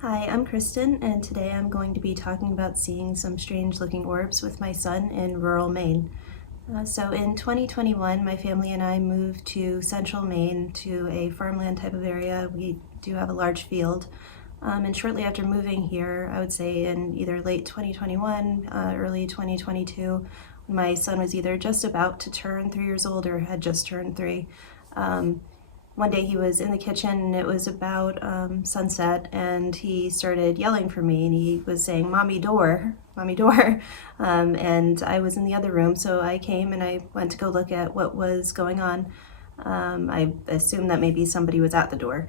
Hi, I'm Kristen, and today I'm going to be talking about seeing some strange looking orbs with my son in rural Maine. So in 2021, my family and I moved to central Maine to a farmland type of area. We do have a large field. And shortly after moving here, I would say in either late 2021, early 2022, my son was either just about to turn 3 years old or had just turned three. One day he was in the kitchen and it was about sunset, and he started yelling for me and he was saying, "Mommy door, mommy door." And I was in the other room, so I came and I went to go look at what was going on. I assumed that maybe somebody was at the door.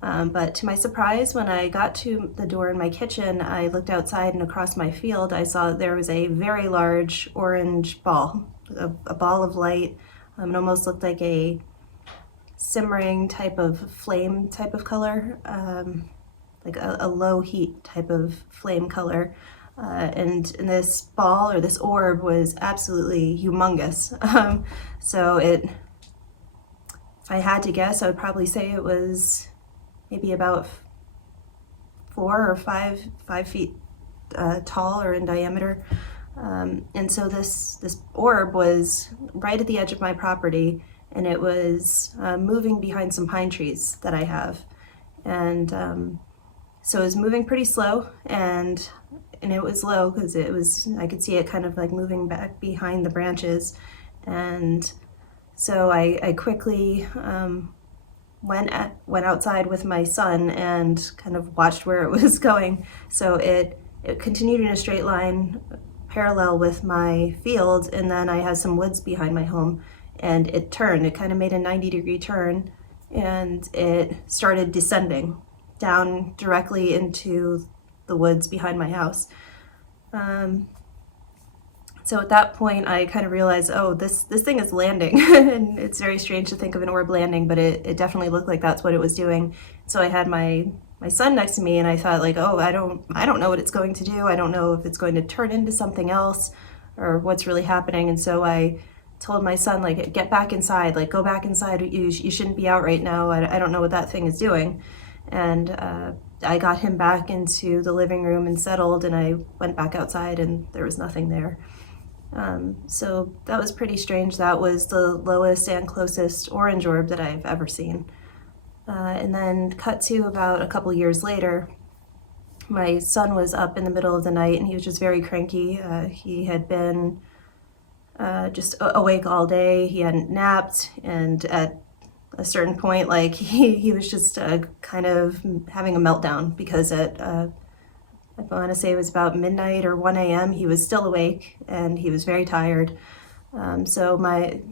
But to my surprise, when I got to the door in my kitchen, I looked outside and across my field, I saw there was a very large orange ball, a ball of light. It almost looked like a simmering type of flame type of color, like a low heat type of flame color. And this ball or this orb was absolutely humongous. If I had to guess, I would probably say it was maybe about 4 or 5 feet tall or in diameter. And so this orb was right at the edge of my property, and it was moving behind some pine trees that I have. And so it was moving pretty slow, and it was low because I could see it kind of like moving back behind the branches. And so I quickly went outside with my son and kind of watched where it was going. So it continued in a straight line parallel with my field, and then I had some woods behind my home, and it turned. It kind of made a 90-degree turn, and it started descending down directly into the woods behind my house. So at that point, I kind of realized, oh, this thing is landing. And it's very strange to think of an orb landing, but it definitely looked like that's what it was doing. So I had my son next to me, and I thought, like, oh, I don't know what it's going to do. I don't know if it's going to turn into something else or what's really happening. And so I told my son, like, get back inside, like, go back inside. You shouldn't be out right now. I don't know what that thing is doing. And I got him back into the living room and settled, and I went back outside and there was nothing there. So that was pretty strange. That was the lowest and closest orange orb that I've ever seen. And then cut to about a couple years later, my son was up in the middle of the night and he was just very cranky. He had been just awake all day. He hadn't napped, and at a certain point, like he was just kind of having a meltdown because I want to say it was about midnight or 1 a.m. He was still awake and he was very tired. So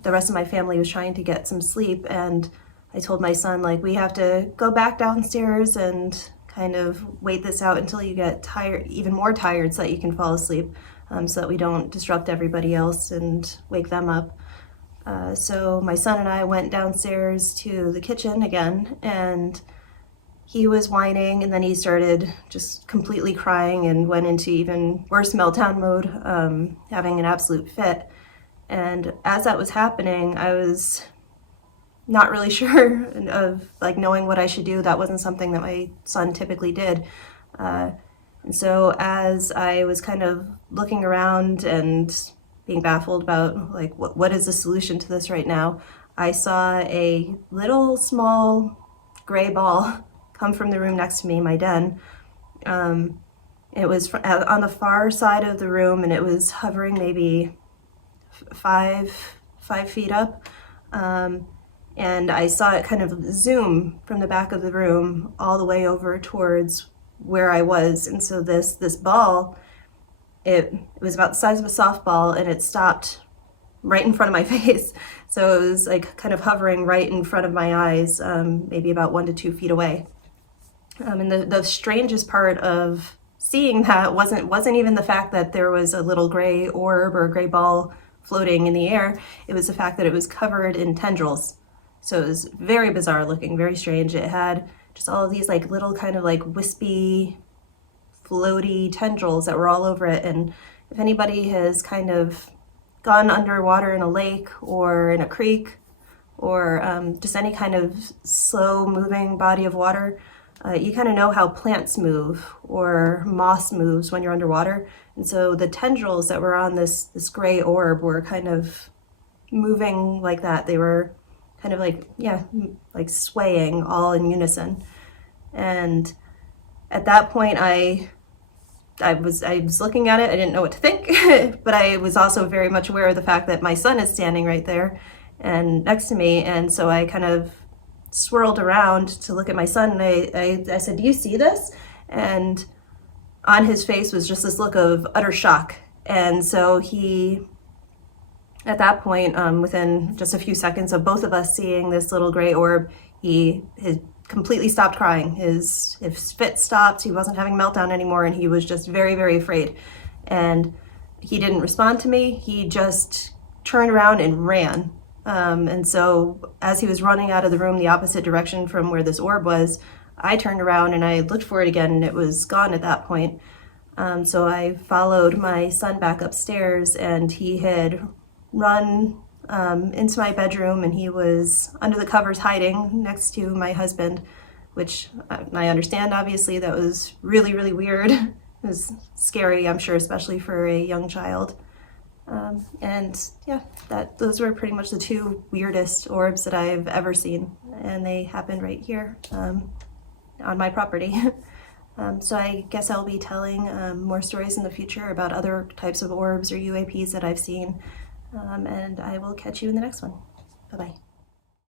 the rest of my family was trying to get some sleep, and I told my son, like, we have to go back downstairs and kind of wait this out until you get tired, even more tired, so that you can fall asleep, so that we don't disrupt everybody else and wake them up. So my son and I went downstairs to the kitchen again, and he was whining, and then he started just completely crying and went into even worse meltdown mode, having an absolute fit. And as that was happening, I was not really sure of like knowing what I should do. That wasn't something that my son typically did. And so as I was kind of looking around and being baffled about like what is the solution to this right now, I saw a little small gray ball come from the room next to me, my den. It was on the far side of the room, and it was hovering maybe 5 feet up. And I saw it kind of zoom from the back of the room all the way over towards where I was. And so this ball, it was about the size of a softball, and it stopped right in front of my face. So it was like kind of hovering right in front of my eyes, maybe about 1 to 2 feet away. And the strangest part of seeing that wasn't even the fact that there was a little gray orb or a gray ball floating in the air. It was the fact that it was covered in tendrils. So it was very bizarre looking, very strange. It had just all of these like little kind of like wispy, floaty tendrils that were all over it. And if anybody has kind of gone underwater in a lake or in a creek or just any kind of slow moving body of water, you kind of know how plants move or moss moves when you're underwater. And so the tendrils that were on this gray orb were kind of moving like that. They were kind of like, yeah, like swaying all in unison. And at that point, I was looking at it. I didn't know what to think, but I was also very much aware of the fact that my son is standing right there and next to me. And so I kind of swirled around to look at my son, and I said, "Do you see this?" And on his face was just this look of utter shock. And so he, at that point, within just a few seconds of both of us seeing this little gray orb, he completely stopped crying. His fit stopped. He wasn't having a meltdown anymore, and he was just very, very afraid. And he didn't respond to me. He just turned around and ran. And so as he was running out of the room the opposite direction from where this orb was, I turned around and I looked for it again, and it was gone at that point. So I followed my son back upstairs, and he had run into my bedroom, and he was under the covers hiding next to my husband, which I understand, obviously. That was really, really weird. It was scary, I'm sure, especially for a young child. And yeah, those were pretty much the two weirdest orbs that I've ever seen, and they happened right here on my property. So I guess I'll be telling more stories in the future about other types of orbs or UAPs that I've seen, and I will catch you in the next one. Bye-bye.